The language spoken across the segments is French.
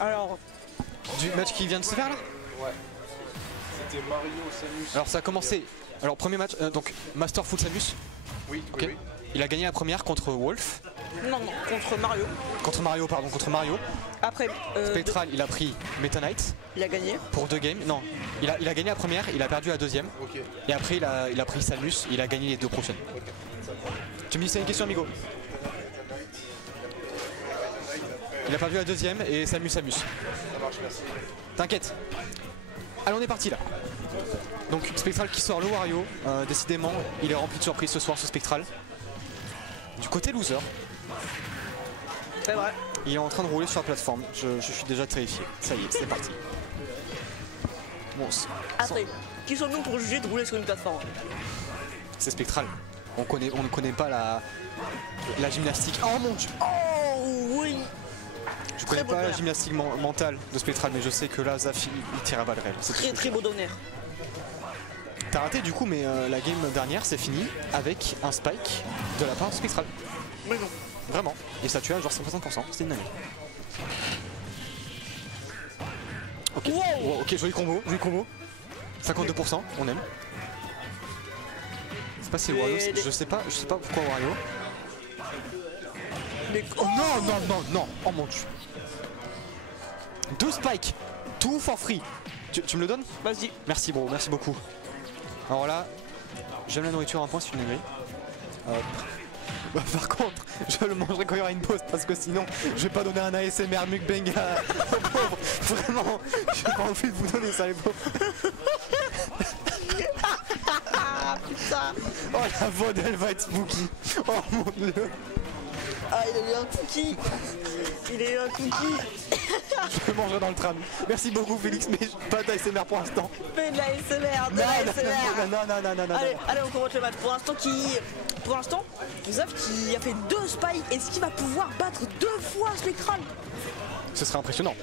Alors. Du match qui vient de se faire là? Ouais. C'était Mario, Samus. Alors ça a commencé. Alors premier match, donc Masterful Samus. Oui, ok. oui. Il a gagné la première contre Wolf. Non, contre Mario. Contre Mario, pardon, contre Mario. Après. Spectral, il a pris Meta Knight. Il a gagné. Pour 2 games. Non, il a gagné la première, il a perdu la deuxième. Ok. Et après, il a pris Samus, il a gagné les 2 prochaines. Ok. Tu me dis, c'est une question, amigo. Il a perdu la deuxième et Samus. Ça marche, merci. T'inquiète. Allez, on est parti là. Donc Spectral qui sort le Wario. Décidément, il est rempli de surprises ce soir, ce Spectral. Du côté loser. C'est vrai. Il est en train de rouler sur la plateforme. Je suis déjà terrifié. Ça y est, c'est parti. Bon, après, qui sommes-nous pour juger de rouler sur une plateforme? c'est Spectral. On ne connaît pas la gymnastique. Oh mon dieu. Oh oui. Je connais pas la gymnastique mentale de Spectral, mais je sais que là, Zaf, il tire à balles réelles. C'est très beau d'honneur. T'as raté du coup, mais la game dernière, c'est fini avec un spike de la part de Spectral. Mais non. Vraiment. Et ça tue à genre 50%. C'était une dinguerie. Ok. Wow, ok, joli combo. 52%, on aime. C'est pas si Wario, je sais pas pourquoi Wario. Oh non, oh mon dieu. 2 spikes, tout for free. Tu me le donnes? Vas-y. Merci bro, merci beaucoup. Alors là, j'aime la nourriture à un point, c'est une dinguerie. Hop. Bah, par contre, je le mangerai quand il y aura une pause parce que sinon, je vais pas donner un ASMR mukbang aux pauvres. Vraiment, j'ai pas envie de vous donner ça les pauvres. Putain. Oh la VOD elle va être spooky. Oh mon dieu. Ah, il a eu un cookie. Il a eu un cookie. Je le mangerai dans le tram. Merci beaucoup Félix, mais pas d'ASMR pour l'instant. Fais de la SMR, de la SMR. Non. Allez, on commence le match. Pour l'instant, Zaf qui a fait 2 spikes, est-ce qu'il va pouvoir battre 2 fois Spectral? Ce serait impressionnant.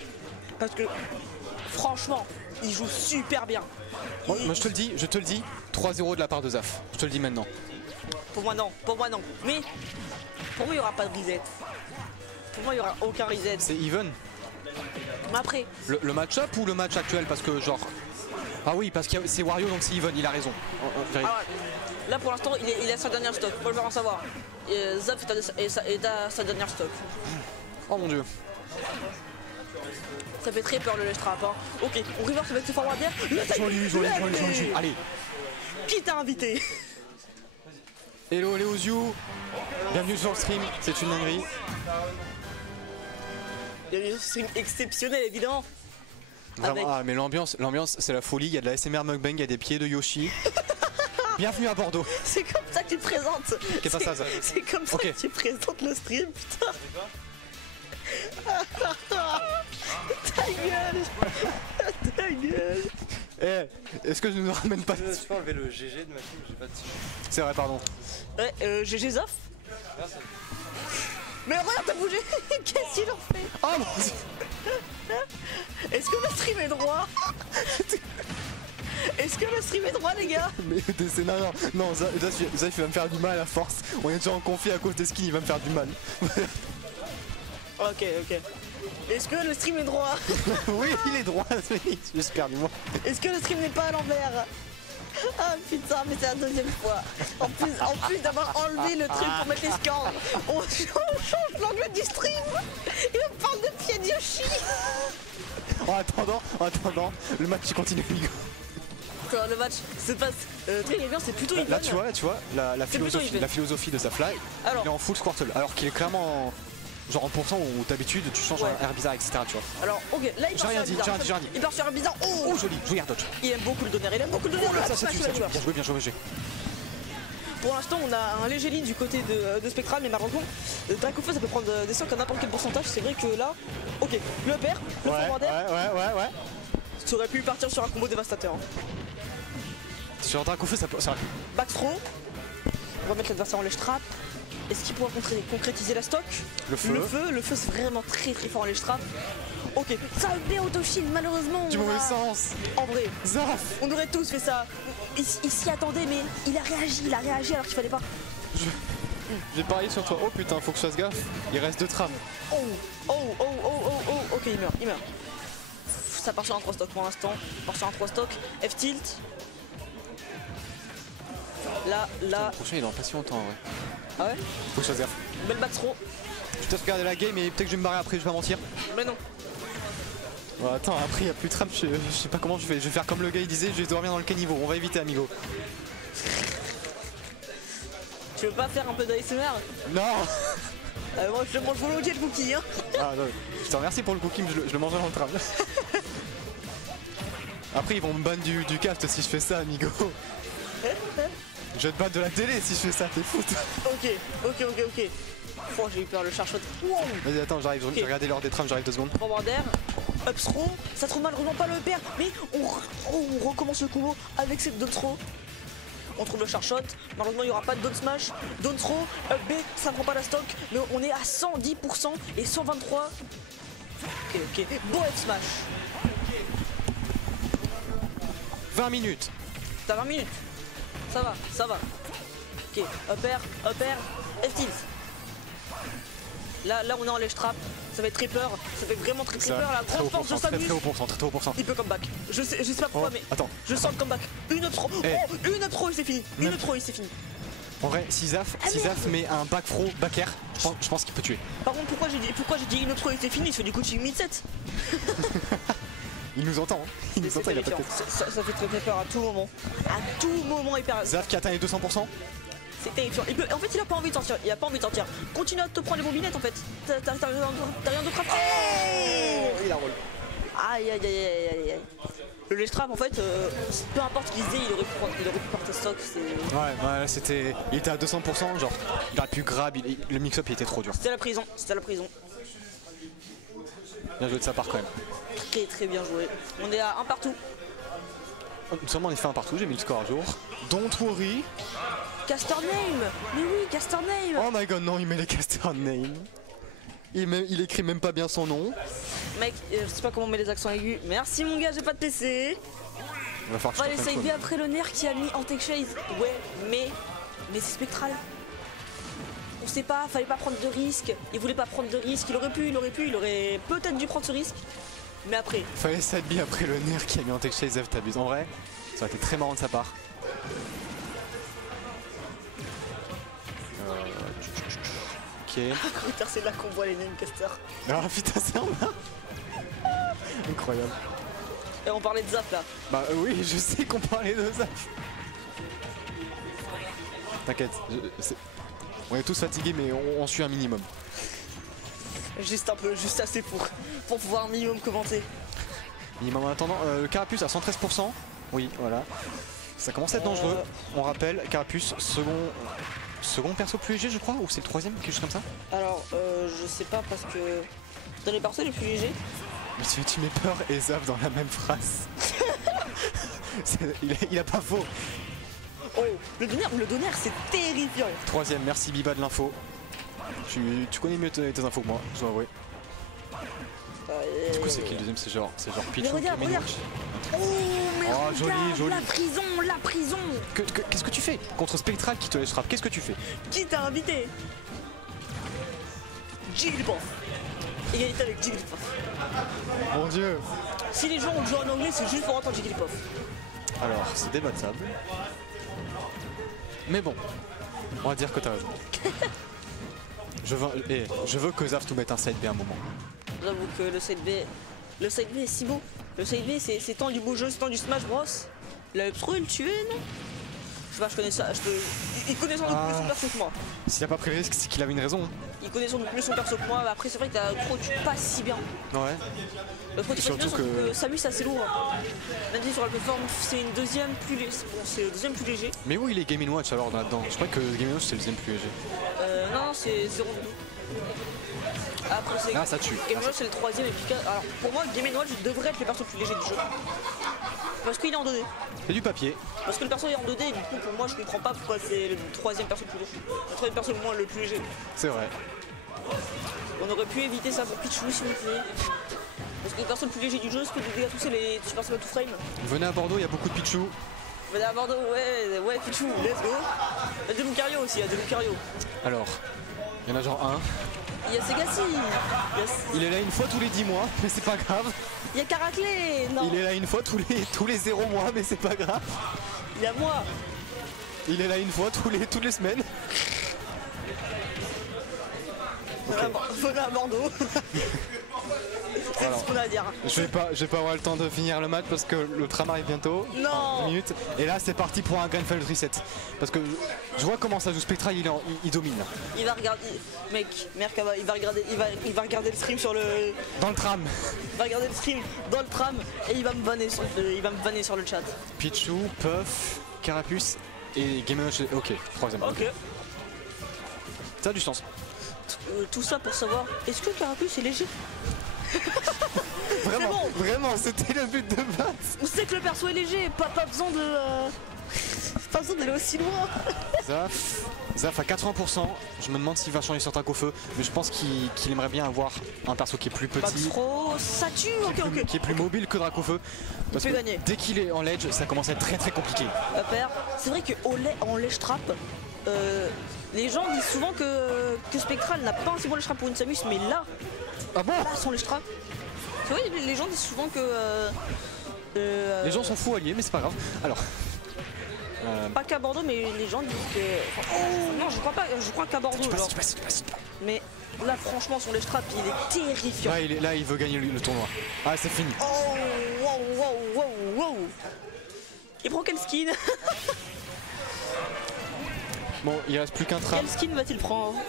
Parce que, franchement, il joue super bien. Moi je te le dis, 3-0 de la part de Zaf. Je te le dis maintenant. Pour moi non. Mais, pour moi il n'y aura pas de reset. Pour moi il n'y aura aucun reset. C'est even. Mais après. Le match-up ou le match actuel? Parce que genre... Ah oui, parce que c'est Wario donc c'est even, il a raison. Ah ouais. Là pour l'instant il a sa dernière stock, faut le faire en savoir. Zaf est à sa dernière stock. Oh mon dieu. Ça fait très peur le strap hein. Ok, on reverse avec ce forward d'air. Joli. Allez. Qui t'a invité? Hello les Oziou. Bienvenue sur le stream, c'est une dinguerie. Il y a un stream exceptionnel évidemment. Vraiment, Avec... ah mais l'ambiance c'est la folie, il y a de la SMR mukbang, il y a des pieds de Yoshi. Bienvenue à Bordeaux. C'est comme ça que tu présentes. Qu'est-ce que ça C'est comme ça que tu présentes le stream, putain. Ta gueule. Eh, est-ce que je nous ramène pas... Tu peux enlever le GG de ma team, j'ai pas de team. C'est vrai, pardon. Ouais, GG Zaf. Mais regarde, t'as bougé. Qu'est-ce qu'il en fait? Oh mon dieu. Est-ce que le stream est droit? Est-ce que le stream est droit les gars? Mais c'est non, Zaf il va me faire du mal à force. On est déjà en conflit à cause des skins, il va me faire du mal. Ok. Est-ce que le stream est droit? Oui, il est droit, j'espère du moins. Est-ce que le stream n'est pas à l'envers? Ah putain, mais c'est la deuxième fois. En plus d'avoir enlevé le truc pour mettre les scores, on change l'angle du stream et on parle de pied de Yoshi. En attendant, le match continue, Nico. Le match se passe très bien, c'est plutôt even. Là tu vois, la philosophie de Zafla, il est en full Squirtle, alors qu'il est clairement genre en pourcent où d'habitude tu changes un air bizarre, etc. Tu vois. Alors, ok, là il part sur un bizarre. J'ai rien dit. Il part sur un bizarre. Oh, joli air dodge. Il aime beaucoup le donner, Ça tue. Bien joué. Pour l'instant, on a un léger lead du côté de Spectral, mais par contre, d'un coup, ça peut prendre des socs à n'importe quel pourcentage. C'est vrai que là, ok, le père, le forward air. Ouais. Ça aurait pu partir sur un combo dévastateur. Sur un drac au feu, ça peut. Backthrow. On va mettre l'adversaire en ledge trap. Est-ce qu'il pourra concrétiser la stock? Le feu c'est vraiment très fort en ledge trap. Ok, ça a bien auto-shield malheureusement. Du mauvais sens. En vrai, Zaf. On aurait tous fait ça. Il s'y attendait mais il a réagi alors qu'il fallait pas. J'ai parié sur toi. Oh putain, faut que je fasse gaffe. Il reste 2 trames. Ok, il meurt. Ça part sur un 3 stock pour l'instant. Part sur un 3 stock. F-tilt. Là. Le prochain il est en pas si longtemps en vrai. Ah ouais? Faut que je fasse gaffe. Belle back throw. Je te regarder la game et peut-être que je vais me barrer après, je vais pas mentir. Mais non. Bon, attends, après il y a plus de trame, je sais pas comment je fais. Je vais faire comme le gars il disait, je vais dormir dans le caniveau. On va éviter amigo. Tu veux pas faire un peu d'ASMR? Non. Moi je mange volontiers le cookie hein. Ah non, je te remercie pour le cookie, mais je le mangerai dans le tram. Après ils vont me ban du cast si je fais ça amigo. Je vais te battre de la télé si je fais ça, t'es foot. Ok. Oh, j'ai eu peur, le charshot. Wow. Vas-y attends, j'arrive, je vais regarder l'heure des trams, j'arrive 2 secondes. Forward air, up throw, ça trouve malheureusement pas le père, mais on recommence le combo avec cette down throw. On trouve le charshot, malheureusement il n'y aura pas de down smash, down throw, up B, ça prend pas la stock, mais on est à 110% et 123. Ok, bon F smash. 20 minutes. T'as 20 minutes. Ça va. Ok, up air, F-tilt. Là on est en ledge trap, ça va être très peur, ça fait vraiment très peur, la grande force de Samus. Très haut pourcent. Il peut comeback. Je sais pas pourquoi, mais attends. Je sens le comeback. Une up throw. Une up throw et c'est fini. C'est fini. En vrai, si Zaf met un back throw, back air, je pense qu'il peut tuer. Par contre, pourquoi j'ai dit une up throw et c'est fini? Je fais du coaching mid-set. Il nous entend, hein. Il nous entend, il a pas de tête. Ça fait très peur à tout moment. À tout moment, il perd. Zaf qui atteint les 200%. C'est terrifiant. En fait, il a pas envie de sortir. Continue à te prendre les bombinettes en fait. T'as rien d'autre à faire. Il a roll. Aïe. Le ledge trap en fait, peu importe ce qu'il faisait, il aurait pu porter stock. Ouais, là c'était. Il était à 200%, genre. Il aurait pu grab, le mix-up il était trop dur. C'était la prison. Bien joué de sa part quand même. Très bien joué. On est à un partout. Seulement on est fait un partout, j'ai mis le score à jour. Don't worry. Caster name. Mais oui, caster name. Oh my god, non, il met les caster name. Il écrit même pas bien son nom. Mec, je sais pas comment on met les accents aigus. Merci mon gars, j'ai pas de PC. Il va falloir que je essayer bien après le nerf qui a mis Antech Chase. Ouais, mais c'est spectral. On sait pas, fallait pas prendre de risque. Il voulait pas prendre de risque. Il aurait peut-être dû prendre ce risque. Mais après. Fallait s'habiller après le nerf qui a mis Antech Chase, t'abuses. En vrai, ça aurait été très marrant de sa part. Ok. Putain, c'est là qu'on voit les namecasters. Ah putain, c'est en bas. Incroyable. Et on parlait de Zaf là. Bah oui, je sais qu'on parlait de Zaf. T'inquiète, on est tous fatigués mais on suit un minimum. Juste assez pour pouvoir un minimum commenter. Minimum en attendant, le Carapuce à 113%. Oui, voilà. Ça commence à être dangereux. On rappelle, Carapuce, second perso plus léger je crois, ou c'est le troisième, quelque chose comme ça? Alors, je sais pas parce que dans les persos les plus légers. Mais tu mets peur et Zaf dans la même phrase. il a pas faux. Oh, le donner c'est terrifiant. Troisième, merci Biba de l'info. Tu connais mieux tes infos que moi, je dois avouer. Du coup c'est qui le deuxième? C'est genre Pichu. Mais regarde. Oh mais joli. La prison. Qu'est-ce que tu fais contre Spectral qui te laisse frappe? Qu'est-ce que tu fais? Qui t'a invité? Jigglypuff. Égalité avec Jigglypuff. Mon dieu. Si les gens ont joué en anglais, c'est juste pour entendre Jigglypuff. Alors, c'est débattable. Mais bon, on va dire que t'as raison. Je veux que Zaf nous mette un side B à un moment. J'avoue que le side B est si beau. Le side B c'est tant du beau jeu, c'est tant du Smash Bros. La Up throw il le tuait, non? Je sais pas, je connais ça. Il connaît sans doute plus son perso que moi. S'il a pas pris le risque, c'est qu'il avait une raison. Il connaît sans doute plus son perso que moi. Après, c'est vrai que la Up throw tue pas si bien. Ouais. La Up throw tue pas si bien, surtout que Samus c'est assez lourd. Même si sur la plateforme, c'est une deuxième plus léger. Bon, c'est le deuxième plus léger. Mais où il est Game & Watch alors là-dedans? Je crois que Game & Watch c'est le deuxième plus léger. Non, c'est 0-2. Après, c'est ça tue. Game & Watch c'est le troisième et puis alors pour moi Game & Watch devrait être le perso le plus léger du jeu. Parce qu'il est en 2D. C'est du papier. Parce que le perso est en 2D et du coup pour moi je comprends pas pourquoi c'est le troisième perso le plus léger. Le troisième perso le plus léger. C'est vrai. On aurait pu éviter ça pour Pichu s'il vous plaît. Parce que le perso le plus léger du jeu, c'est que de dégâts tous c'est les Super Saiyan 2 Frame. Venez à Bordeaux, il y a beaucoup de Pichu. Venez à Bordeaux, ouais, Pichou, let's go. Il y a des Lucario aussi, il y a des Lucario. Alors, il y en a genre un. Il y a Segassi. Il est là une fois tous les 10 mois, mais c'est pas grave. Il y a Caraclé, non. Il est là une fois tous les 0 mois, mais c'est pas grave. Il y a moi. Il est là une fois toutes les semaines. Venez à Bordeaux. C'est Alors, ce qu'on a à dire. Je vais pas avoir le temps de finir le match parce que le tram arrive bientôt. Non. Dans 10 minutes. Et là c'est parti pour un Grandfield reset. Parce que je vois comment ça joue Spectral, il domine. Il va regarder. Mec, Merkava, il va regarder le stream sur le. Dans le tram. Il va regarder le stream dans le tram et il va me banner sur le chat. Pichou, Puff, Carapuce et Game Watch. Ok, troisième. Ok. Ça a du sens. Tout ça pour savoir, est-ce que le Carapuce est léger? Vraiment, bon. vraiment, c'était le but de base. On sait que le perso est léger, pas besoin de. Pas besoin d'aller aussi loin. Zaf à 80%. Je me demande s'il va changer sur Dracofeu, mais je pense qu'il aimerait bien avoir un perso qui est plus Pas petit. trop. Ça tue, ok. Qui est plus mobile que Dracofeu. Parce peut que gagner. dès qu'il est en ledge, ça commence à être très compliqué. Père, c'est vrai qu'en ledge trap, les gens disent souvent que Spectral n'a pas un si bon ledge trap pour une Samus, mais là, Ah bon? son ledge trap. C'est vrai, les gens disent souvent que. Les gens sont fous alliés, mais c'est pas grave. Alors. Pas qu'à Bordeaux, mais les gens disent que. Oh non, je crois pas. Je crois qu'à Bordeaux. Tu genre. passes. Mais là, franchement, son ledge trap, il est terrifiant. Là, il veut gagner le tournoi. Ah, c'est fini. Oh, wow. Il prend quel skin? Bon, il reste plus qu'un tram. Quel skin va-t-il prendre?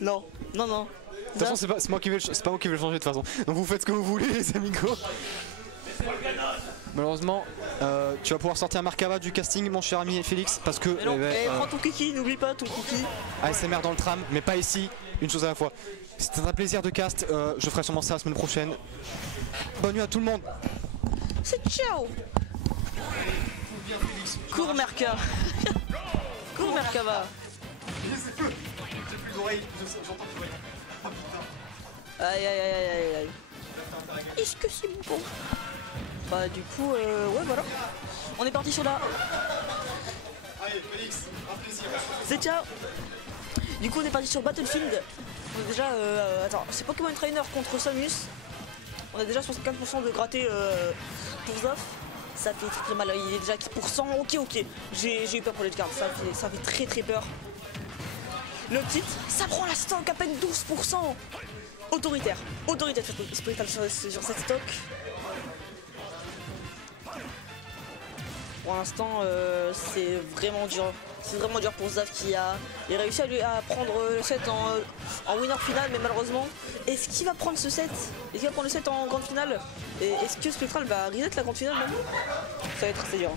Non. De toute façon, c'est pas moi qui vais le changer de toute façon. Donc vous faites ce que vous voulez, les amigos. Malheureusement, tu vas pouvoir sortir Merkava du casting, mon cher ami Félix, parce que. Mais non, prends ton kiki, n'oublie pas ton kiki. ASMR dans le tram, mais pas ici, une chose à la fois. C'était un plaisir de cast, je ferai sûrement ça la semaine prochaine. Bonne nuit à tout le monde. C'est ciao. Cours Merka. Cours Merkava. J'ai plus d'oreilles, j'entends plus rien. Oh putain. Aïe. Est-ce que c'est bon? Bah du coup, ouais voilà. On est parti sur la... Allez, Félix, un plaisir. C'est ciao. Du coup on est parti sur Battlefield. On est déjà... attends, c'est Pokémon Trainer contre Samus. On a déjà 64% de gratté pour Zaf. Ça fait très mal, il est déjà 4%. Ok. J'ai eu peur pour les cartes, ça fait très peur. Le titre, ça prend la stock à peine 12%. Autoritaire Spectral sur cette stock. Pour l'instant, c'est vraiment dur. C'est vraiment dur pour Zaf qui a réussi à prendre le set en winner final, mais malheureusement, est-ce qu'il va prendre ce set? Est-ce qu'il va prendre le set en grande finale? Et est-ce que Spectral va reset la grande finale même? Ça va être assez dur.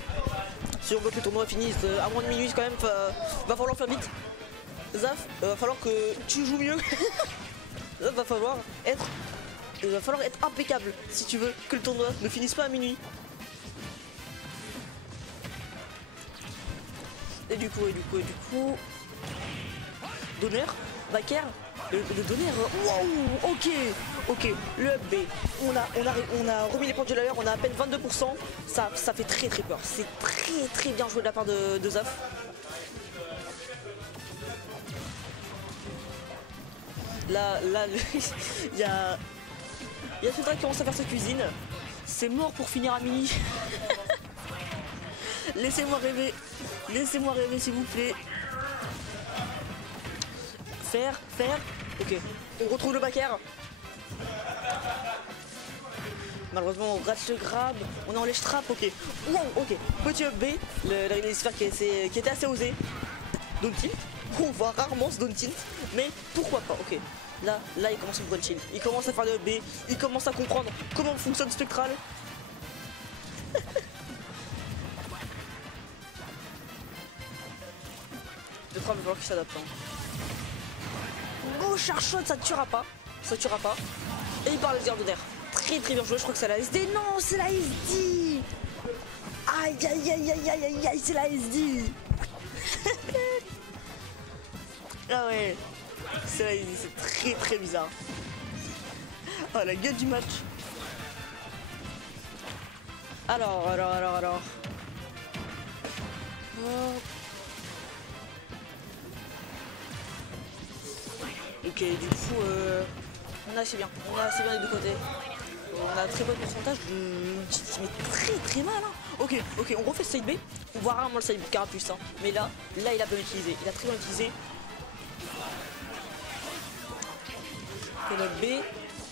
Si on veut que le tournoi finisse à moins de minuit quand même, va falloir faire vite. Zaf, va falloir que tu joues mieux. Zaf, va falloir être impeccable si tu veux que le tournoi ne finisse pas à minuit. Et du coup, Donner, Baker, le Donner, wow, ok, le up B, on a remis les pendules à l'heure, on a à peine 22%, ça fait très peur, c'est très bien joué de la part de Zaf. Là, il y a Sudra qui commence à faire sa cuisine, c'est mort pour finir à minuit. Laissez-moi rêver s'il vous plaît. Faire. Ok, on retrouve le backer. Malheureusement on rate le grab, on est en lèche trap, ok. Wow, ok, petit up B, la réalisation qui était assez osé. Down tilt, on voit rarement ce down tilt, mais pourquoi pas, ok. Là il commence à one chill, il commence à faire le up B, il commence à comprendre comment fonctionne Spectral. Le train va falloir qu'il s'adapte. Gauche shot, ça tuera pas. Et il parle de garde d'air. Très bien joué, je crois que c'est la SD. Non, c'est la SD. Aïe, c'est la SD. Ah ouais, c'est la SD, c'est très bizarre. Oh la gueule du match. Alors. Ok, du coup, on est assez bien. On est assez bien des deux côtés. On a un très bon pourcentage de ulti qui met très mal. Hein. Ok, on refait ce side B. On voit rarement le side B carapuce. Hein. Mais là, il a bien utilisé. Il a très bien utilisé. Ok, notre B.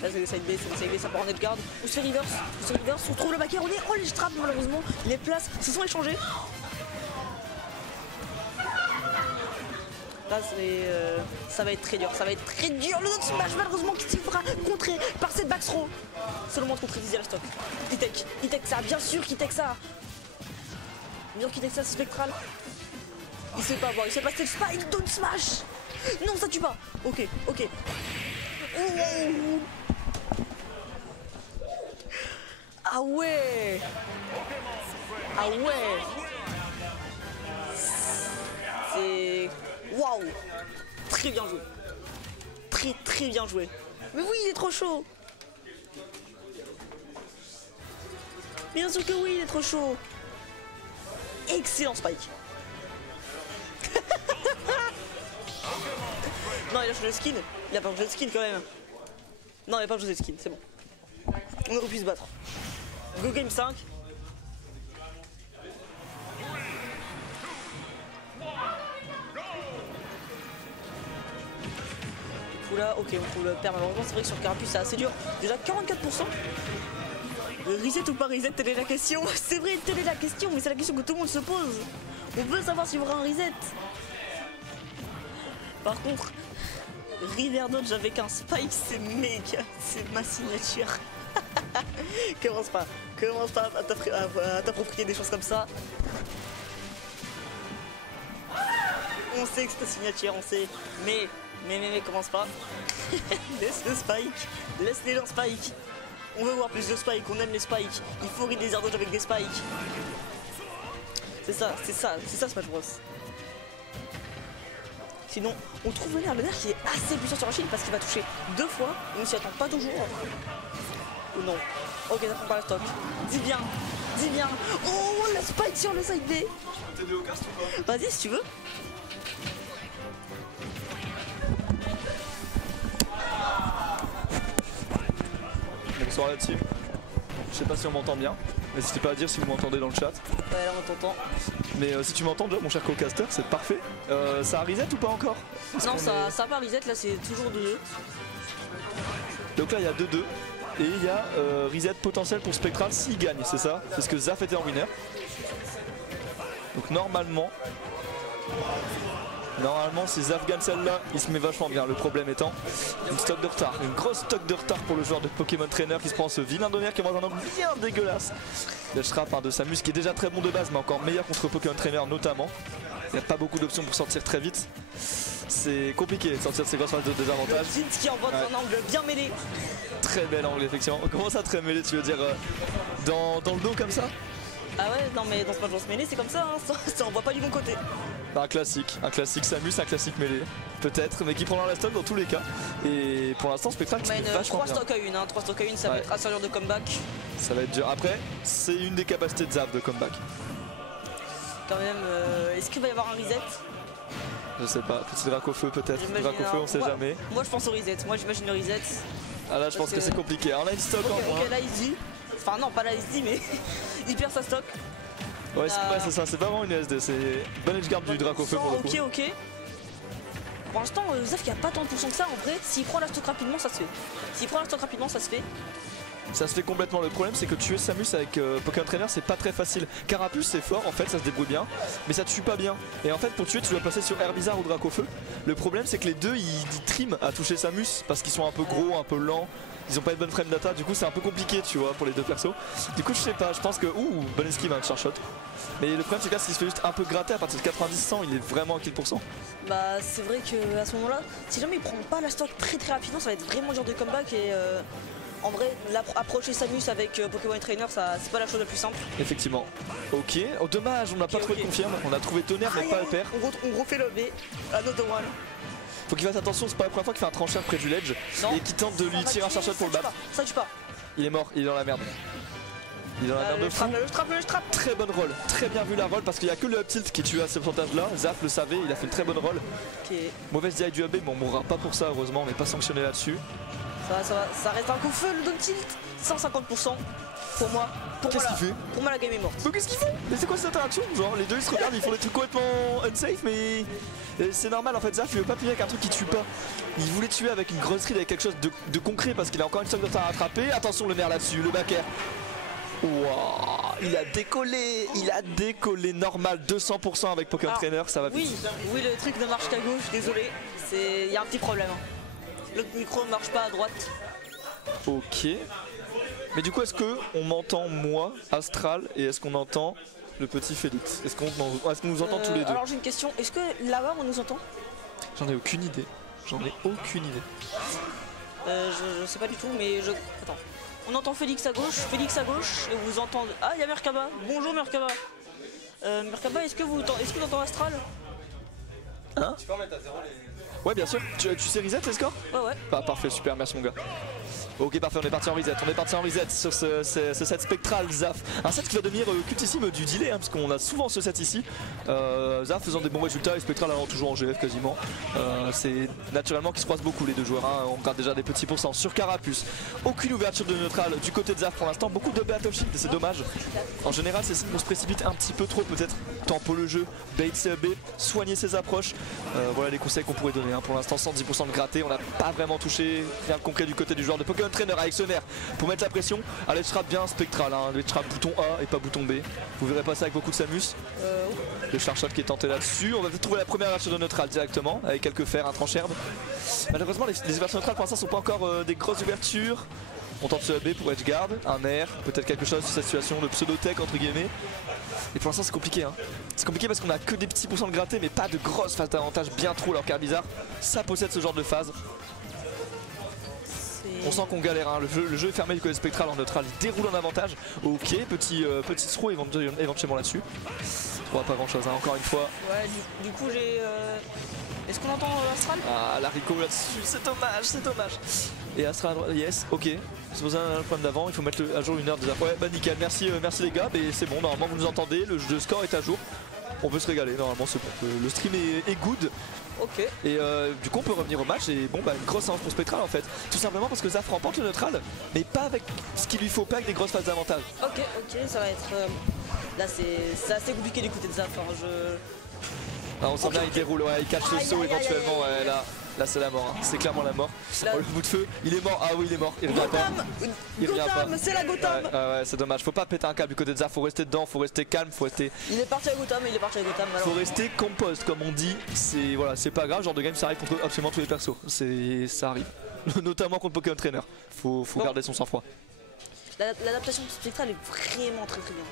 Là, c'est le side B, ça part en Edgard. On se fait reverse. On trouve le backer. On est. Oh, les trappes, malheureusement. Les places se sont échangées. Là, ça va être très dur. Le Dog Smash, malheureusement, qui se fera contrer par cette back throw. Seulement contre Dizzy à la stock. Il tech ça, bien sûr qu'il tech ça. Bien sûr qu'il tech ça, c'est Spectral. Il sait pas avoir, il sait pas step spike, Dog Smash. Non, ça tue pas. Ok. Oh. Ah ouais. C'est... Waouh! Très bien joué. Très bien joué. Mais oui, il est trop chaud. Bien sûr que oui, il est trop chaud. Excellent spike. Non, il a changé de skin. Il a pas changé de skin quand même. Non, il a pas changé de skin, c'est bon. On aurait pu se battre. Go game 5. Là, ok, on trouve le père. Malheureusement, c'est vrai que sur Carapuce, c'est assez dur. Déjà 44%. Reset ou pas reset, telle est la question. C'est vrai, telle est la question, mais c'est la question que tout le monde se pose. On veut savoir s'il y aura un reset. Par contre, River Dodge avec un spike, c'est méga. C'est ma signature. Commence pas à t'approprier des choses comme ça. On sait que c'est ta signature, on sait. Mais commence pas. Laisse le spike. Laisse les gens spike. On veut voir plus de spike, on aime les spikes. Il faut rider des Dodge avec des spikes. C'est ça Smash Bros. Sinon, on trouve le nerf qui est assez puissant sur la Chine parce qu'il va toucher 2 fois. On ne s'y attend pas toujours. Ou non. Ok, ça prend pas la stock. Dis bien. Oh, le spike sur le side B. T'es au cast ou pas? Vas-y si tu veux. Bonsoir la team. Je sais pas si on m'entend bien. N'hésitez pas à dire si vous m'entendez dans le chat. Ouais, là on t'entend. Mais si tu m'entends déjà, mon cher co-caster, c'est parfait. Ça a reset ou pas encore? Non, ça a pas reset, là c'est toujours 2-2. Donc là il y a 2-2. Et il y a reset potentiel pour Spectral s'il gagne, c'est ça? C'est ce que Zaf était en winner. Donc normalement si Zaf gagne celle-là, il se met vachement bien. Le problème étant une stock de retard, une grosse stock de retard pour le joueur de Pokémon Trainer qui se prend ce vilain Donner qui est dans un angle bien dégueulasse. Le trap de Samus qui est déjà très bon de base mais encore meilleur contre Pokémon Trainer notamment. Il n'y a pas beaucoup d'options pour sortir très vite. C'est compliqué de sortir de ces grosses phases de désavantage. Jint qui envoie son angle bien mêlé. Très bel angle effectivement. Comment ça très mêlé, tu veux dire dans le dos comme ça? Ah ouais, non mais dans Smash Bros mêlé c'est comme ça, hein. Ça envoie pas du bon côté. Un classique Samus, un classique mêlé, peut-être, mais qui prendra la stock dans tous les cas. Et pour l'instant, Spectral qui se met vachement 3 bien. stocks à 1, hein. 3 stocks à 1, ça va être assez dur de comeback. Ça va être dur. Après, c'est une des capacités de Zaf de comeback. Quand même, est-ce qu'il va y avoir un reset? Je sais pas, petit drac au feu peut-être. Drac au feu, on sait jamais. Moi je pense au reset, moi j'imagine le reset. Ah là, je pense que c'est compliqué. Alors là, une stock en moins. Ok, là il dit. Enfin, non, pas là il dit, mais il perd sa stock. Ouais, c'est ça, c'est pas vraiment une SD, c'est bon edge guard du drac au feu pour le coup. Ok. Pour l'instant, Zaf qui a pas tant de pourcents que ça, en vrai, s'il prend la stock rapidement, ça se fait. Ça se fait complètement. Le problème, c'est que tuer Samus avec Pokémon Trainer, c'est pas très facile. Carapuce, c'est fort, en fait, ça se débrouille bien, mais ça tue pas bien. Et en fait, pour tuer, tu dois passer sur Herbizarre ou Dracofeu. Le problème, c'est que les deux, ils triment à toucher Samus parce qu'ils sont un peu gros, un peu lents. Ils ont pas une bonne frame data, du coup c'est un peu compliqué, tu vois, pour les deux persos. Du coup je sais pas, je pense que bonne esquive avec Charshot. Mais le problème c'est que là s'il se fait juste un peu gratter à partir de 90-100, il est vraiment à kill %. Bah c'est vrai que à ce moment là, si jamais il prend pas la stock très rapidement, ça va être vraiment dur de comeback. Et en vrai, approcher Samus avec Pokémon Trainer, c'est pas la chose la plus simple. Effectivement. Ok, dommage, on n'a pas trouvé de confirme. On a trouvé Tonnerre mais pas le père. On refait le B, another one. Faut qu'il fasse attention, c'est pas la première fois qu'il fait un trancheur près du ledge et qu'il tente de lui tirer un Charshot pour le battre. Ça tue pas. Il est mort, il est dans la merde. Il en a l'air de fou. Le strap. Très bonne roll, très bien vu la roll parce qu'il n'y a que le up tilt qui tue à ce pourcentage là. Zaf le savait, il a fait une très bonne roll. Ok. Mauvaise DI du AB, mais on mourra pas pour ça heureusement, on n'est pas sanctionné là-dessus. Ça reste un coup de feu le down tilt. 150% pour moi. Qu'est-ce qu'il fait? Pour moi la game est morte. Mais qu'est-ce qu'ils font? Mais c'est quoi cette interaction? Genre les deux ils se regardent, ils font des trucs complètement unsafe mais c'est normal en fait. Zaf il veut pas punir avec un truc qui tue pas. Il voulait tuer avec une grosse read, avec quelque chose de concret parce qu'il a encore une stock de temps à rattraper. Attention le nerf là-dessus, le back air. Wow, il a décollé normal 200% avec Pokémon Trainer, ça va vite. Oui, le truc ne marche qu'à gauche, désolé, il y a un petit problème. Le micro ne marche pas à droite. Ok. Mais du coup, est-ce que on m'entend moi, Astral, et est-ce qu'on entend le petit Félix? Est-ce qu'on nous entend tous les deux? Alors j'ai une question, est-ce que là-bas on nous entend? J'en ai aucune idée. Je sais pas du tout, mais Attends. On entend Félix à gauche, et vous entendez... Ah, il y a Merkaba. Bonjour Merkaba. Merkaba, est-ce que vous entendez Astral? Hein? Tu peux remettre à 0 les... Ouais, bien sûr. Tu sais reset les scores? Ouais. Ah, parfait, super, merci mon gars. Ok, parfait, on est parti en reset. Sur ce set spectral Zaf. Un set qui va devenir cultissime du delay, hein, parce qu'on a souvent ce set ici. Zaf faisant des bons résultats et spectral allant toujours en GF quasiment. C'est naturellement qu'ils se croisent beaucoup les deux joueurs. Hein. On regarde déjà des petits pourcents sur Carapuce. Aucune ouverture de neutral du côté de Zaf pour l'instant. Beaucoup de battle shift et c'est dommage. En général, c'est ça qu'on se précipite un petit peu trop peut-être. Tempo le jeu, bait CB, soigner ses approches. Voilà les conseils qu'on pourrait donner. Hein. Pour l'instant, 110% de gratté. On n'a pas vraiment touché rien de concret du côté du joueur de Pokémon Trainer avec ce nerf pour mettre la pression. Allez, ce sera bien spectral, hein. Le sera bouton A et pas bouton B. Vous verrez pas ça avec beaucoup de Samus. Le Charshot qui est tenté là-dessus. On va peut-être trouver la première ouverture de neutral directement avec quelques fers, un trancherbe. Malheureusement, les ouvertures neutrales pour l'instant sont pas encore des grosses ouvertures. On tente ce B pour edgeguard, un air, peut-être quelque chose sur cette situation, le pseudo-tech entre guillemets. Et pour l'instant c'est compliqué, hein. C'est compliqué parce qu'on a que des petits pourcents de gratté mais pas de grosses phases d'avantage bien trop, alors qu'Herbizarre ça possède ce genre de phase. On sent qu'on galère, hein. Le jeu est fermé du côté spectral en neutral, il déroule en avantage. Ok, petit throw éventuellement là-dessus. On voit pas grand chose, hein. Encore une fois. Ouais, du coup j'ai... Est-ce qu'on entend Astral? Ah, la Rico là-dessus, c'est dommage. Et Astral, yes, ok. C'est pour ça le problème d'avant, il faut mettre à jour une heure déjà. Ouais, bah nickel, merci les gars, mais c'est bon, normalement vous nous entendez, le score est à jour. On peut se régaler, normalement c'est bon. Le stream est good. Ok. Et du coup on peut revenir au match et bon bah une grosse séance pour Spectral en fait. Tout simplement parce que Zaf remporte le neutral, mais pas avec ce qu'il lui faut, pas avec des grosses phases d'avantage. Ok, ça va être... Là c'est assez compliqué du côté de Zaf, hein. Ah, on sent bien, il déroule, ouais, il cache le saut éventuellement, ouais, là c'est la mort, hein. C'est clairement la mort. Oh, le bout de feu, il est mort, ah oui il est mort, il revient pas. Gotham, c'est la Gotham. Ouais, c'est dommage, faut pas péter un câble du côté de Zaf, faut rester dedans, faut rester calme, faut rester... Il est parti à Gotham, alors. Faut rester compost comme on dit, c'est pas grave, genre de game ça arrive contre absolument tous les persos, ça arrive. Notamment contre Pokémon Trainer, faut garder son sang-froid. L'adaptation de Spectral est vraiment très bien.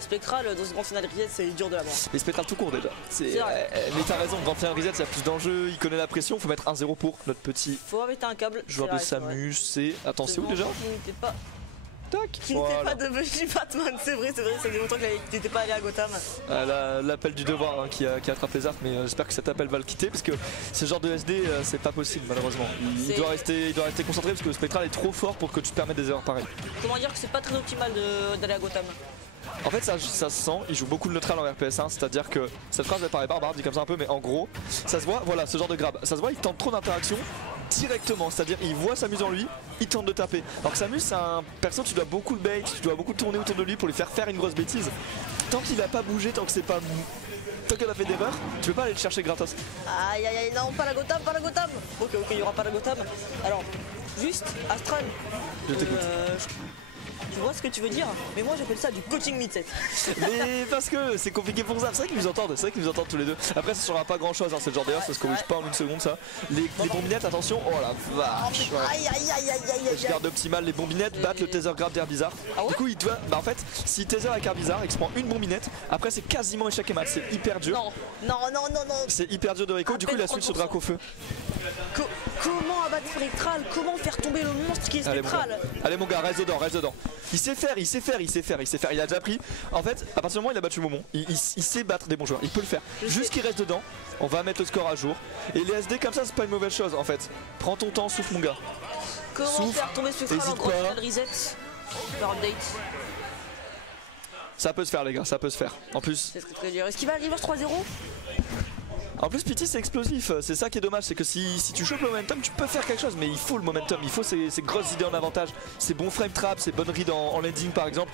Spectral dans ce grand final reset c'est dur de la mort. Et Spectral tout court déjà. Mais t'as raison, grand final reset il y a plus d'enjeux, il connaît la pression, faut mettre 1-0 pour notre petit faut arrêter un câble. Joueur de Samus, c'est... Attends, c'est où déjà? Qui n'était pas... Tac. Qui n'était pas devenu Batman, c'est vrai, ça fait longtemps qu'il n'était pas allé à Gotham. L'appel du devoir hein, qui attrape les arcs, mais j'espère que cet appel va le quitter parce que ce genre de SD c'est pas possible malheureusement. Il doit rester concentré parce que le Spectral est trop fort pour que tu te permettes des erreurs pareilles. Comment dire que c'est pas très optimal d'aller à Gotham? En fait ça se sent, il joue beaucoup le neutral en RPS1, c'est-à-dire que cette phrase elle paraît barbare, dit comme ça un peu, mais en gros ça se voit, voilà ce genre de grab, ça se voit il tente trop d'interaction directement, c'est-à-dire il voit Samus en lui, il tente de taper. Alors que Samus c'est un perso, tu dois beaucoup le bait, tu dois beaucoup tourner autour de lui pour lui faire une grosse bêtise. Tant qu'il a pas bougé, tant qu'il a fait d'erreur, tu peux pas aller le chercher gratos. Aïe, non, pas la Gotham. Ok, il y aura pas la Gotham. Alors, juste, Astral. Je t'écoute. Je vois ce que tu veux dire, mais moi j'appelle ça du coaching mid-set. Mais parce que c'est compliqué pour ça, c'est vrai qu'ils nous entendent tous les deux. Après ça changera pas grand chose, hein, c'est le genre d'ailleurs, ça se corrige pas en une seconde ça. Les bombinettes, attention, oh la vache. Aïe. Je garde optimal, les bombinettes battent le taser grab d'Herbizarre. Du coup il doit, bah en fait, si taser avec Herbizarre et qu'il se prend une bombinette, après c'est quasiment échec et mat, c'est hyper dur. Non. C'est hyper dur de Rico, du coup il a switch sur Dracofeu. Comment abattre Spectral? Comment faire tomber le monstre qui est Spectral? Allez mon gars, reste dedans. Il sait faire, il a déjà pris. En fait, à partir du moment où il a battu Momon, il sait battre des bons joueurs, il peut le faire. Juste qu'il reste dedans, on va mettre le score à jour. Et les SD comme ça, c'est pas une mauvaise chose en fait. Prends ton temps, souffle mon gars. Comment faire tomber Spectral en grand final reset par update? Ça peut se faire les gars, ça peut se faire. En plus... C'est très dur. Est-ce qu'il va arriver 3-0? En plus Pity c'est explosif, c'est ça qui est dommage, c'est que si tu chopes le momentum tu peux faire quelque chose, mais il faut le momentum, il faut ces grosses idées en avantage, ces bons frame traps, ces bonnes reads en landing par exemple.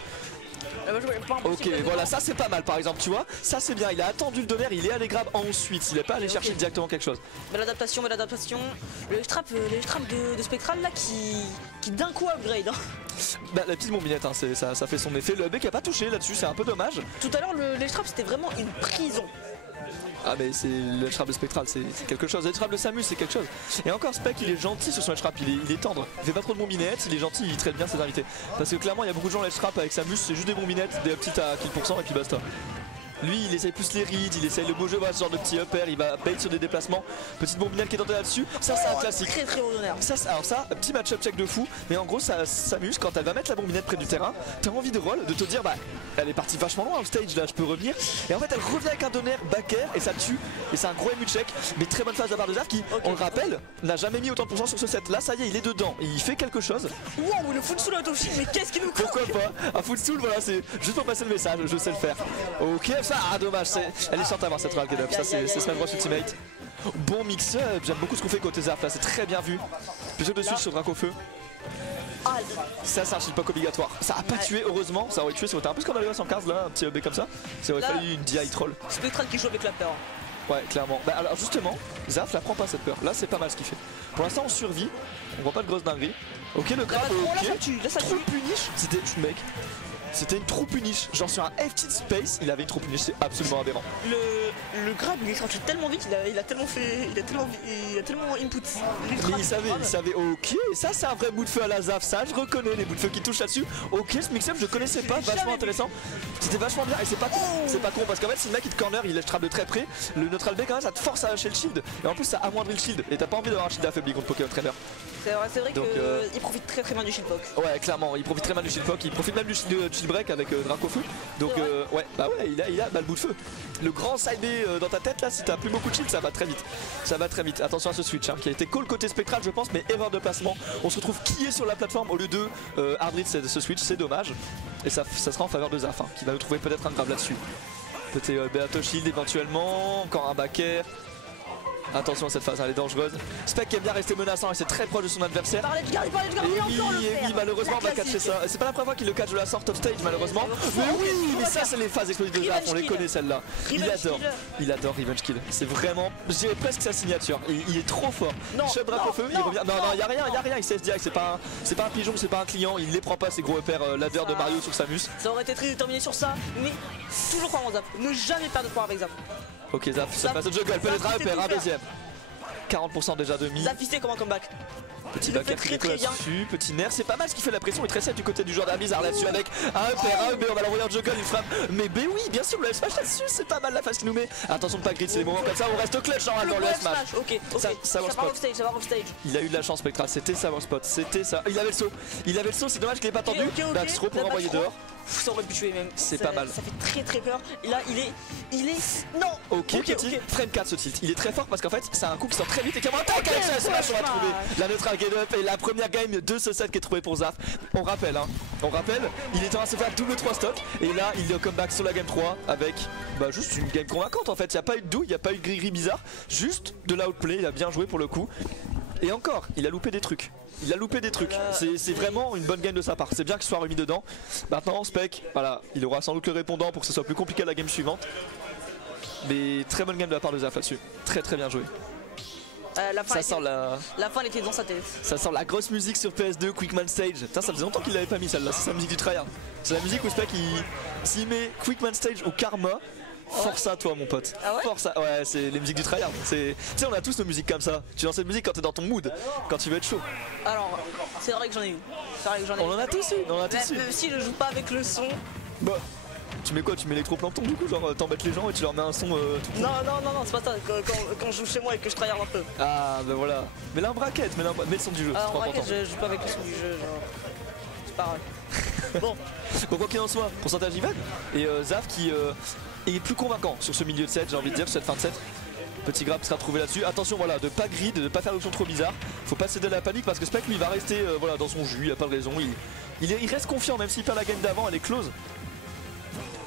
Ok, voilà, ça c'est pas mal par exemple, tu vois, ça c'est bien, il a attendu le donner, il est allé grab ensuite, il est pas allé chercher directement quelque chose. Belle adaptation, le trap de Spectral là qui d'un coup upgrade. Hein. Bah, la petite bombinette, hein, ça fait son effet, le B qui a pas touché là-dessus, c'est un peu dommage. Tout à l'heure le trap c'était vraiment une prison. Ah mais c'est le trap de Spectral, c'est quelque chose. Le trap de Samus c'est quelque chose. Et encore Spec il est gentil sur son trap, il est tendre. Il fait pas trop de bombinettes, il est gentil, il traite bien ses invités. Parce que clairement il y a beaucoup de gens les trap avec Samus, c'est juste des bombinettes, des petites à kill % et puis basta. Lui il essaye plus les reads, il essaye le beau jeu, voilà, ce genre de petit upper, il va bait sur des déplacements. Petite bombinette qui est tentée là-dessus, ça c'est un classique. Très très haut d'honneur. Alors ça, petit match-up check de fou, mais en gros ça s'amuse quand elle va mettre la bombinette près du terrain, t'as envie de roll, de te dire bah elle est partie vachement loin au stage là, je peux revenir. Et en fait elle revient avec un donner back air et ça tue. Et c'est un gros MU check, mais très bonne phase de la part de Zaf qui, on le rappelle, n'a jamais mis autant de % sur ce set. Là ça y est, il est dedans, et il fait quelque chose. Wow, le foot sous l'autoshield, mais qu'est-ce qu'il nous coûte? Pourquoi pas? Un foot soul, voilà, c'est juste pour passer le message, je sais le faire. Ok, ça, dommage, elle est chiante à voir cette roll get up, ça c'est Smash Bros Ultimate. Bon mix-up, j'aime beaucoup ce qu'on fait côté Zaf là, c'est très bien vu. Plusieurs de suite sur Dracofeu. Ça c'est un shield poke obligatoire. Ça a pas tué heureusement, ça aurait tué, ça aurait été un peu comme dans les 115 là, un petit EB comme ça. Ça aurait fallu une DI troll. Spectral qui joue avec la peur. Ouais clairement. Bah alors justement, Zaf la prend pas cette peur. Là c'est pas mal ce qu'il fait. Pour l'instant on survit, on voit pas de grosse dinguerie. Ok le grab, ok. Trop punish. C'était une trop punish, genre sur un FT space, il avait une trop punish, c'est absolument aberrant. Le grab il est sorti tellement vite, il a tellement input. Mais il savait, ok, ça c'est un vrai bout de feu à la Zaf, ça je reconnais les bouts de feu qui touchent là-dessus. Ok, ce mix-up je connaissais pas, vachement intéressant. C'était vachement bien et c'est pas con, parce qu'en fait si le mec il te corner, il trap de très près, le neutral B quand même ça te force à lâcher le shield. Et en plus ça amoindrit le shield et t'as pas envie d'avoir un shield affaibli contre Pokémon Trainer. C'est vrai qu'il profite très bien du shield poke. Ouais clairement, il profite très bien du shield poke, il profite même du shield break avec Dracofeu. Donc ouais, il a le bout de feu. Le grand side B dans ta tête là, si t'as plus beaucoup de shield, ça va très vite. Ça va très vite. Attention à ce switch hein, qui a été call côté Spectral je pense, mais erreur de placement. On se retrouve qui est sur la plateforme au lieu de Hardrit ce switch, c'est dommage. Et ça sera en faveur de Zaf hein, qui va nous trouver peut-être un grave là-dessus. Peut-être Beato Shield éventuellement, encore un back air. Attention à cette phase, elle est dangereuse. Spec aime bien rester menaçant et c'est très proche de son adversaire. Oui, malheureusement on va catcher ça. C'est pas la première fois qu'il le catch de la sorte of stage malheureusement. Mais oui, mais ça c'est les phases explosives de Zaf, on les connaît celles-là. Il adore Revenge Kill. C'est vraiment, je dirais presque sa signature. Il est trop fort. Shot Dracofeu, il revient. Non, y a rien, il cesse direct. C'est pas un pigeon, c'est pas un client. Il les prend pas ces gros repères ladder de Mario sur Samus. Ça aurait été très déterminé sur ça, mais toujours croire en Zaf. Ne jamais perdre de points avec Zaf. Ok Zaf, ça passe au juggle, peut-être un upper, un deuxième. 40% déjà demi. Zaf il comme un comeback. Petit back très là-dessus, petit nerf, c'est pas mal ce qui fait la pression, il est très set du côté du joueur d'Herbizarre là-dessus avec un upper, on va l'envoyer en juggle, il frappe. Mais oui, bien sûr, le smash là-dessus, c'est pas mal la phase qu'il nous met. Attention de pas grid, c'est des moments comme ça, on reste clutch normalement le smash. Ok, ça va off stage. Il a eu de la chance Spectral, c'était ça mon spot, c'était ça. Il avait le saut, c'est dommage qu'il ait pas tendu. Back throw pour envoyer dehors. Ça aurait pu tuer même. C'est pas mal. Ça fait très peur. Et là il est. Non. Ok, frame 4 ce tilt. Il est très fort parce qu'en fait c'est un coup qui sort très vite et qui va attaque avec ça smash, on va trouver la neutral get up et la première game de ce set qui est trouvée pour Zaf. On rappelle, il était en train de se faire double 3 stocks et là il est au comeback sur la game 3 avec juste une game convaincante en fait. Il n'y a pas eu de doux, il n'y a pas eu de gris bizarre, juste de l'outplay, il a bien joué pour le coup. Et encore, il a loupé des trucs. C'est vraiment une bonne game de sa part. C'est bien qu'il soit remis dedans. Maintenant, Spec, voilà, il aura sans doute le répondant pour que ce soit plus compliqué la game suivante. Mais très bonne game de la part de Zaf là-dessus. Très bien joué. La fin elle était dans sa tête. Ça sent la grosse musique sur PS2, Quickman Stage. Putain, ça faisait longtemps qu'il l'avait pas mis celle-là. C'est sa musique du tryhard. C'est la musique où Spec s'il met Quickman Stage ou Karma. Force à toi mon pote. Ah ouais, force à... ouais, c'est les musiques du tryhard. Tu sais, on a tous nos musiques comme ça. Tu lances cette musique quand t'es dans ton mood, quand tu veux être chaud. Alors, c'est vrai que j'en ai une. On en a tous une. Même si je joue pas avec le son. Bah, tu mets quoi? Tu mets l'électroplancton du coup? Genre t'embêtes les gens et tu leur mets un son tout Non, c'est pas ça. Quand je joue chez moi et que je tryhard un peu. Ah, bah voilà. Mets un bracket, mets le son du jeu. Alors, en bracket, je joue pas avec le son du jeu. Genre. C'est pas grave. Bon, quoi qu'il en soit, pourcentage Ivan et Zaf qui est plus convaincant sur ce milieu de set, j'ai envie de dire, sur cette fin de set. Petit grab sera trouvé là-dessus. Attention, voilà, de pas grid, de pas faire d'option trop bizarre. Faut pas céder à la panique parce que Spec lui va rester voilà, dans son jus, il a pas de raison. Il reste confiant même s'il perd la game d'avant, elle est close.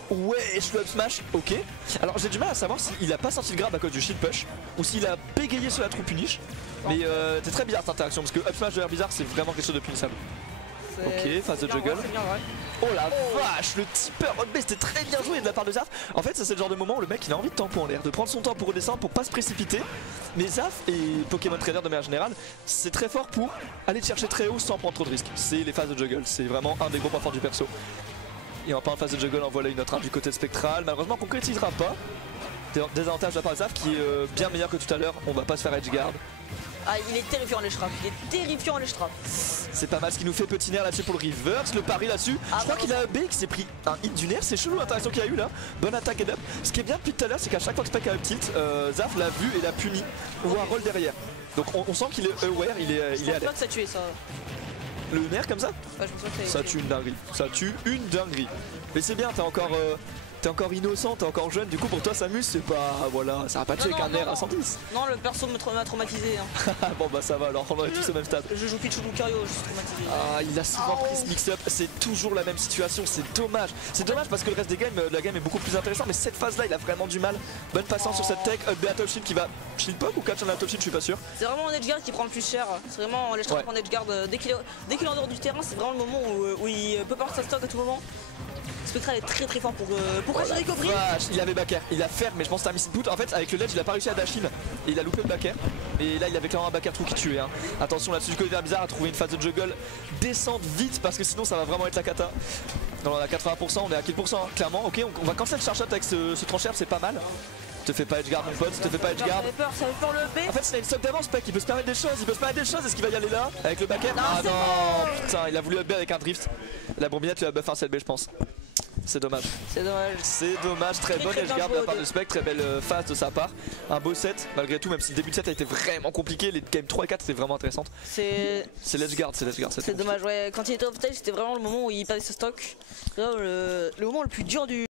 Ouais, je le up smash, ok. Alors j'ai du mal à savoir s'il a pas sorti le grab à cause du shield push ou s'il a bégayé sur la trou punish. Mais c'est très bizarre cette interaction parce que up smash de Herbizarre c'est vraiment quelque chose de punissable. Ok, phase de juggle. Oh la vache, le tipper up B c'était très bien joué de la part de Zaf. En fait ça c'est le genre de moment où le mec il a envie de tempo en l'air, de prendre son temps pour redescendre, pour pas se précipiter. Mais Zaf et Pokémon Trader de manière générale c'est très fort pour aller chercher très haut sans prendre trop de risques. C'est les phases de juggle, c'est vraiment un des gros points forts du perso. Et en parlant de phase de juggle, en voilà une autre du côté de Spectral. Malheureusement, on concrétisera pas. Désavantage de la part de Zaf qui est bien meilleur que tout à l'heure. On va pas se faire edge guard. Ah, il est terrifiant les Shrap, il est terrifiant les Shrap. C'est pas mal ce qui nous fait petit nerf là-dessus pour le reverse, le pari là-dessus. Je crois qu'il a un B qui s'est pris un hit du nerf, c'est chelou l'interaction qu'il y a eu là. Bonne attaque et up. Ce qui est bien depuis tout à l'heure, c'est qu'à chaque fois que Spec a up tilt, Zaf l'a vu et l'a puni ou un roll derrière. Donc on sent qu'il est aware, il est alerte. Je pense pas que ça tuait ça. Le nerf comme ça? Ouais, je pense pas que ça tue une dinguerie. Ça tue une dinguerie. Mais c'est bien, t'es encore innocent, t'es encore jeune, du coup pour toi Samus c'est pas, voilà, ça va pas tuer avec un nerf à 110. Non, le perso m'a traumatisé hein. Bon bah ça va alors, on est tous au même stade. Je joue Pichu Lucario, je suis traumatisé. Ah, il a souvent pris ce mix-up, c'est toujours la même situation, c'est dommage. C'est dommage parce que le reste des games, la game est beaucoup plus intéressant, mais cette phase là il a vraiment du mal. Bonne patience sur cette tech, up top shield qui va shield pop ou catch un top shield, je suis pas sûr. C'est vraiment un edgeguard qui prend le plus cher, c'est vraiment les Shrap en edgeguard, dès qu'il est en dehors du terrain, c'est vraiment le moment où il peut perdre sa stock à tout moment. Spectral est très très fort pour catcher les coffres. Il avait back air, il a ferme mais je pense que c'est un miss put. En fait avec le ledge il a pas réussi à dash in et il a loupé le back air. Et là il avait clairement un back air trou qui tuait hein. Attention là-dessus du côté bizarre à trouver une phase de juggle. Descendre vite parce que sinon ça va vraiment être la cata. Non on est à 80%, on est à quel pourcent hein, clairement. Ok on va cancel le charge avec ce tranchère, c'est pas mal. Te fais pas edgeguard mon pote, te fais pas edgeguard. Ça avait peur le B. En fait c'est une stock d'avance Spec, il peut se permettre des choses, est-ce qu'il va y aller là avec le back air? Ah non putain il a voulu up B avec un drift. La bombinette lui a buff un CLB je pense. C'est dommage. C'est dommage. C'est dommage, très bonne edgeguard de la part de Spec, très belle phase de sa part. Un beau set, malgré tout, même si le début de set a été vraiment compliqué, les games 3 et 4 c'était vraiment intéressant. C'est l'edgeguard, c'est dommage, ouais. Quand il était off stage, c'était vraiment le moment où il perdait ce stock. Le moment le plus dur du